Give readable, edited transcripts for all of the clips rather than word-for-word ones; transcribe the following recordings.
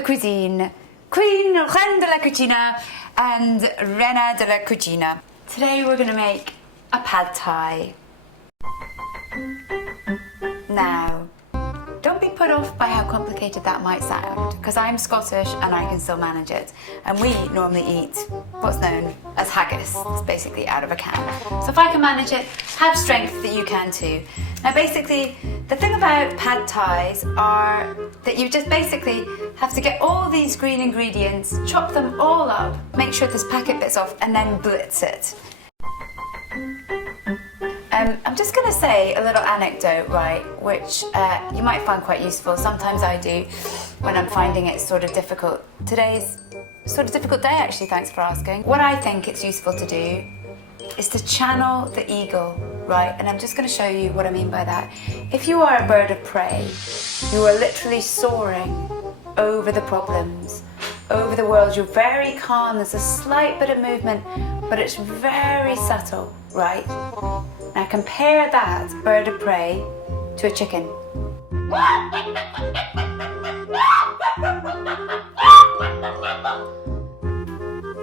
the cuisine, Queen Reine de la Cucina and Reina de la Cucina. Today we're going to make a pad thai. Now, don't be put off by how complicated that might sound, because I'm Scottish and I can still manage it. And we normally eat what's known as haggis. It's basically out of a can. So if I can manage it, have strength that you can too. Now basically, the thing about pad thais are that you just basically have to get all these green ingredients, chop them all up, make sure this packet bits off, and then blitz it. I'm just going to say a little anecdote, right, which you might find quite useful. Sometimes I do when I'm finding it sort of difficult. Today's sort of difficult day, actually, thanks for asking. What I think it's useful to do is to channel the eagle, right? And I'm just going to show you what I mean by that. If you are a bird of prey, you are literally soaring over the problems, over the world. You're very calm, there's a slight bit of movement, but it's very subtle, right? Now compare that bird of prey to a chicken.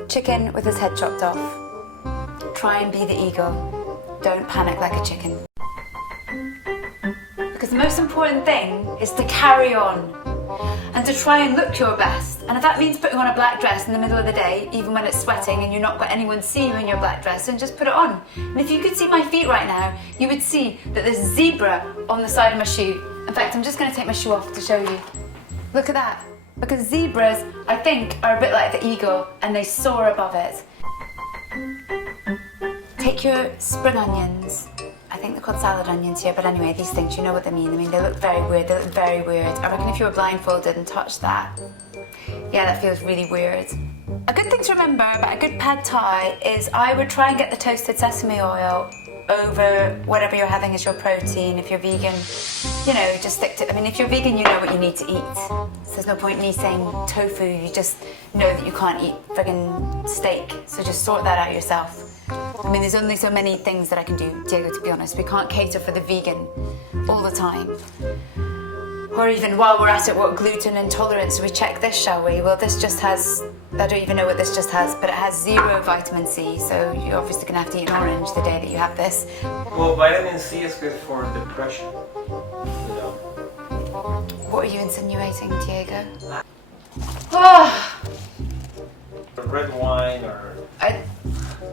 Chicken with his head chopped off. Try and be the eagle. Don't panic like a chicken. Because the most important thing is to carry on and to try and look your best. And if that means putting on a black dress in the middle of the day, even when it's sweating and you're not got anyone see you in your black dress, then just put it on. And if you could see my feet right now, you would see that there's zebra on the side of my shoe. In fact, I'm just going to take my shoe off to show you. Look at that. Because zebras, I think, are a bit like the eagle and they soar above it. Take your spring onions. I think they're called salad onions here, but anyway, these things, you know what they mean. I mean, they look very weird. They look very weird. I reckon if you were blindfolded and touched that, yeah, that feels really weird. A good thing to remember about a good pad thai is I would try and get the toasted sesame oil over whatever you're having as your protein. If you're vegan, you know, just stick to, I mean, if you're vegan, you know what you need to eat. So there's no point in me saying tofu, you just know that you can't eat friggin' steak. So just sort that out yourself. I mean, there's only so many things that I can do, Diego, to be honest. We can't cater for the vegan all the time. Or even while we're at it, what gluten intolerance? We check this, shall we? Well, this just has, I don't even know what this just has, but it has 0 vitamin C, so you're obviously going to have to eat an orange the day that you have this. Well, vitamin C is good for depression, you know. What are you insinuating, Diego? Oh. Red wine or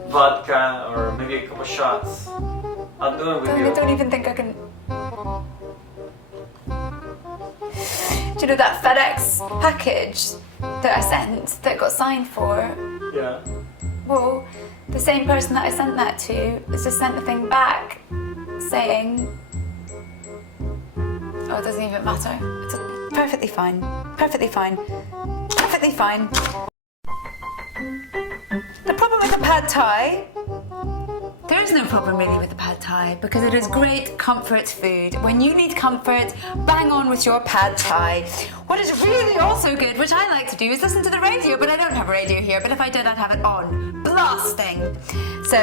vodka or maybe a couple shots. I'll do it with you. I don't even think I can. Do you know that FedEx package that I sent that got signed for? Yeah. Well, the same person that I sent that to has just sent the thing back saying, oh, it doesn't even matter. It's perfectly fine. Perfectly fine. Perfectly fine. The problem with the pad thai, there is no problem really with the pad thai because it is great comfort food. When you need comfort, bang on with your pad thai. What is really also good, which I like to do, is listen to the radio, but I don't have a radio here, but if I did, I'd have it on, blasting. So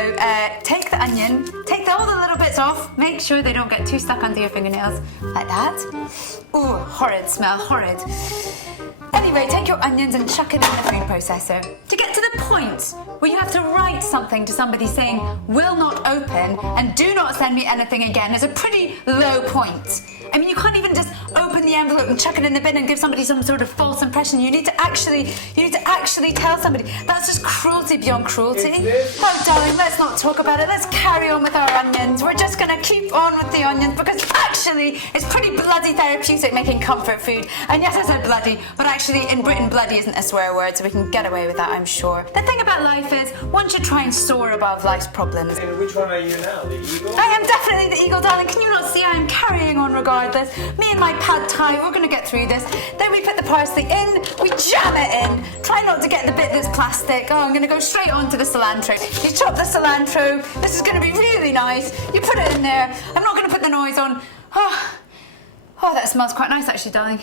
take the onion, take all the little bits off, make sure they don't get too stuck under your fingernails, like that. Ooh, horrid smell, horrid. Anyway, take your onions and chuck it in the food processor. To get to the point where you have to write something to somebody saying, will not open and do not send me anything again is a pretty low point. I mean, you can't even just open the envelope and chuck it in the bin and give somebody some sort of false impression. You need to actually tell somebody. That's just cruelty beyond cruelty. Oh, darling, let's not talk about it. Let's carry on with our onions. We're just going to keep on with the onions because actually it's pretty bloody therapeutic making comfort food. And yes, I said bloody, but actually in Britain bloody isn't a swear word, so we can get away with that, I'm sure. The thing about life is one should try and soar above life's problems. And which one are you now, the eagle? I am definitely the eagle, darling. Can you not see I am carrying on regardless? Me and my pad thai, we're going to get through this. Then we put the parsley in, we jam it in. Try not to get the bit that's plastic. Oh, I'm going to go straight on to the cilantro. You chop the cilantro. This is going to be really nice. You put it in there. I'm not going to put the noise on. Oh, that smells quite nice actually, darling.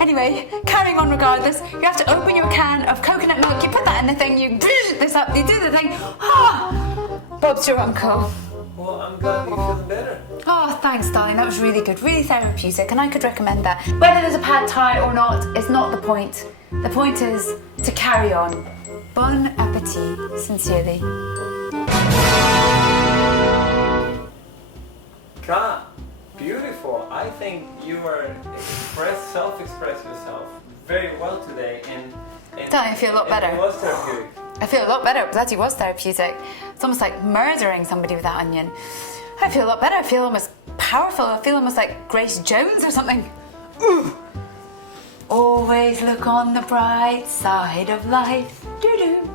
Anyway, carrying on regardless, you have to open your can of coconut milk, you put that in the thing, you bridge this up, you do the thing. Bob's your uncle. Well, I'm glad you're feeling better. Oh, thanks, darling. That was really good, really therapeutic, and I could recommend that. Whether there's a pad thai or not is not the point. The point is to carry on. Bon appetit, sincerely. God, beautiful. I think you are self-express yourself very well today, and Darling, I feel a lot better. It was therapeutic. I feel a lot better. It actually was therapeutic. It's almost like murdering somebody with that onion. I feel a lot better. I feel almost powerful. I feel almost like Grace Jones or something. Ooh. Always look on the bright side of life. Doo-doo.